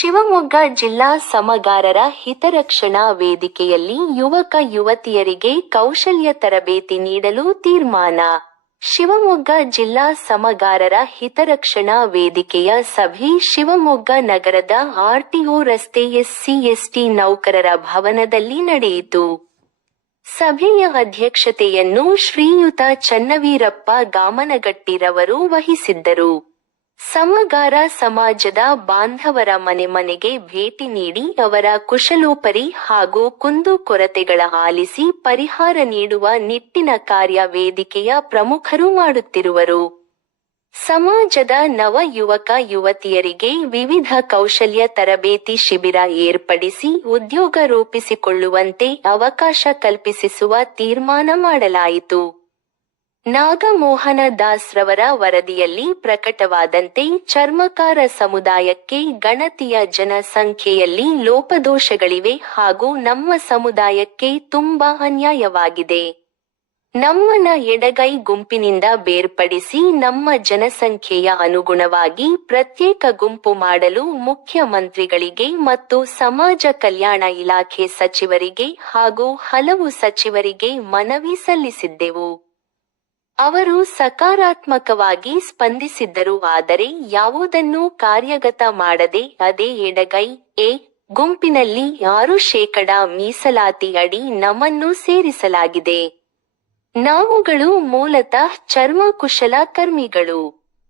ಶಿವಮೊಗ್ಗ ಜಿಲ್ಲಾ ಸಮಗಾರರ ಹಿತರಕ್ಷಣಾ ವೇದಿಕೆಯಲ್ಲಿ ಯುವಕ ಯುವತಿಯರಿಗೆ ಕೌಶಲ್ಯ ತರಬೇತಿ ನೀಡಲು ತೀರ್ಮಾನ. ಶಿವಮೊಗ್ಗ ಜಿಲ್ಲಾ ಸಮಗಾರರ ಹಿತರಕ್ಷಣಾ ವೇದಿಕೆಯ ಸಭೆ ಶಿವಮೊಗ್ಗ ನಗರದ ಆರ್ಟಿಒ ರಸ್ತೆ ಎಸ್ಸಿ ಎಸ್ಟಿ ನೌಕರರ ಭವನದಲ್ಲಿ ನಡೆಯಿತು. ಸಭೆಯ ಅಧ್ಯಕ್ಷತೆಯನ್ನು ಶ್ರೀಯುತ ಚನ್ನವೀರಪ್ಪ ಗಾಮನಗಟ್ಟಿರವರು ವಹಿಸಿದ್ದರು. ಸಮಗಾರ ಸಮಾಜದ ಬಾಂಧವರ ಮನೆ ಮನೆಗೆ ಭೇಟಿ ನೀಡಿ ಅವರ ಕುಶಲೋಪರಿ ಹಾಗೂ ಕುಂದು ಕೊರತೆಗಳ ಆಲಿಸಿ ಪರಿಹಾರ ನೀಡುವ ನಿಟ್ಟಿನ ಕಾರ್ಯ ವೇದಿಕೆಯ ಪ್ರಮುಖರು ಮಾಡುತ್ತಿರುವರು. ಸಮಾಜದ ನವ ಯುವಕ ಯುವತಿಯರಿಗೆ ವಿವಿಧ ಕೌಶಲ್ಯ ತರಬೇತಿ ಶಿಬಿರ ಏರ್ಪಡಿಸಿ ಉದ್ಯೋಗ ರೂಪಿಸಿಕೊಳ್ಳುವಂತೆ ಅವಕಾಶ ಕಲ್ಪಿಸಿಸುವ ತೀರ್ಮಾನ ಮಾಡಲಾಯಿತು. ನಾಗಮೋಹನ ದಾಸ್ ರವರ ವರದಿಯಲ್ಲಿ ಪ್ರಕಟವಾದಂತೆ ಚರ್ಮಕಾರ ಸಮುದಾಯಕ್ಕೆ ಗಣತಿಯ ಜನಸಂಖ್ಯೆಯಲ್ಲಿ ಲೋಪದೋಷಗಳಿವೆ ಹಾಗೂ ನಮ್ಮ ಸಮುದಾಯಕ್ಕೆ ತುಂಬಾ ಅನ್ಯಾಯವಾಗಿದೆ. ನಮ್ಮನ ಎಡಗೈ ಗುಂಪಿನಿಂದ ಬೇರ್ಪಡಿಸಿ ನಮ್ಮ ಜನಸಂಖ್ಯೆಯ ಅನುಗುಣವಾಗಿ ಪ್ರತ್ಯೇಕ ಗುಂಪು ಮಾಡಲು ಮುಖ್ಯಮಂತ್ರಿಗಳಿಗೆ ಮತ್ತು ಸಮಾಜ ಕಲ್ಯಾಣ ಇಲಾಖೆ ಸಚಿವರಿಗೆ ಹಾಗೂ ಹಲವು ಸಚಿವರಿಗೆ ಮನವಿ ಸಲ್ಲಿಸಿದ್ದೆವು. ಅವರು ಸಕಾರಾತ್ಮಕವಾಗಿ ಸ್ಪಂದಿಸಿದ್ದರು, ಆದರೆ ಯಾವುದನ್ನೂ ಕಾರ್ಯಗತ ಮಾಡದೆ ಅದೇ ಎಡಗೈ, ಎ, ಗುಂಪಿನಲ್ಲಿ ಆರು ಶೇಕಡ ಮೀಸಲಾತಿ ಅಡಿ ನಮ್ಮನ್ನು ಸೇರಿಸಲಾಗಿದೆ. ನಾವುಗಳು ಮೂಲತಃ ಚರ್ಮ ಕುಶಲ ಕರ್ಮಿಗಳು.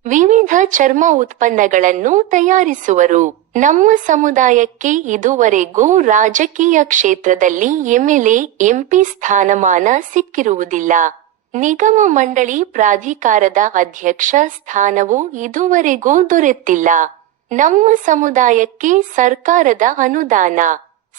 ವಿವಿಧ ಚರ್ಮ ಉತ್ಪನ್ನಗಳನ್ನು ತಯಾರಿಸುವರು. ನಮ್ಮ ಸಮುದಾಯಕ್ಕೆ ಇದುವರೆಗೂ ರಾಜಕೀಯ ಕ್ಷೇತ್ರದಲ್ಲಿ ಎಂಎಲ್ಎ, ಎಂಪಿ ಸ್ಥಾನಮಾನ ಸಿಕ್ಕಿರುವುದಿಲ್ಲ. ನಿಗಮ ಮಂಡಳಿ ಪ್ರಾಧಿಕಾರದ ಅಧ್ಯಕ್ಷ ಸ್ಥಾನವು ಇದುವರೆಗೂ ದೊರೆತಿಲ್ಲ. ನಮ್ಮ ಸಮುದಾಯಕ್ಕೆ ಸರ್ಕಾರದ ಅನುದಾನ,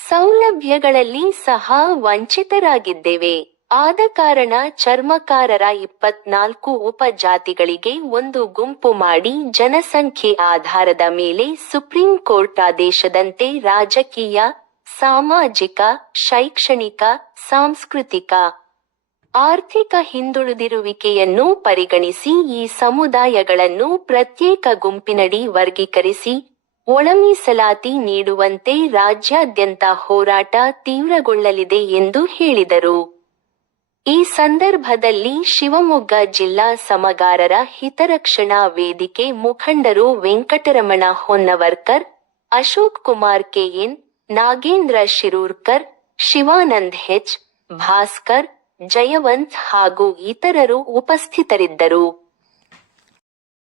ಸೌಲಭ್ಯಗಳಲ್ಲಿ ಸಹ ವಂಚಿತರಾಗಿದ್ದೇವೆ. ಆದ ಕಾರಣ ಚರ್ಮಕಾರರ ಇಪ್ಪತ್ನಾಲ್ಕು ಉಪಜಾತಿಗಳಿಗೆ ಒಂದು ಗುಂಪು ಮಾಡಿ ಜನಸಂಖ್ಯೆ ಆಧಾರದ ಮೇಲೆ ಸುಪ್ರೀಂ ಕೋರ್ಟ್ ಆದೇಶದಂತೆ ರಾಜಕೀಯ, ಸಾಮಾಜಿಕ, ಶೈಕ್ಷಣಿಕ, ಸಾಂಸ್ಕೃತಿಕ ಆರ್ಥಿಕ ಹಿಂದುಳಿದಿರುವಿಕೆಯನ್ನು ಪರಿಗಣಿಸಿ ಈ ಸಮುದಾಯಗಳನ್ನು ಪ್ರತ್ಯೇಕ ಗುಂಪಿನಡಿ ವರ್ಗೀಕರಿಸಿ ಒಳಮೀಸಲಾತಿ ನೀಡುವಂತೆ ರಾಜ್ಯಾದ್ಯಂತ ಹೋರಾಟ ತೀವ್ರಗೊಳ್ಳಲಿದೆ ಎಂದು ಹೇಳಿದರು. ಈ ಸಂದರ್ಭದಲ್ಲಿ ಶಿವಮೊಗ್ಗ ಜಿಲ್ಲಾ ಸಮಗಾರರ ಹಿತರಕ್ಷಣಾ ವೇದಿಕೆ ಮುಖಂಡರು ವೆಂಕಟರಮಣ ಹೊನ್ನವರ್ಕರ್, ಅಶೋಕ್ ಕುಮಾರ್ ಕೆಎನ್, ನಾಗೇಂದ್ರ ಶಿರೂರ್ಕರ್, ಶಿವಾನಂದ್ ಹೆಚ್, ಭಾಸ್ಕರ್ ಜಯವಂತ್ ಹಾಗೂ ಇತರರು ಉಪಸ್ಥಿತರಿದ್ದರು.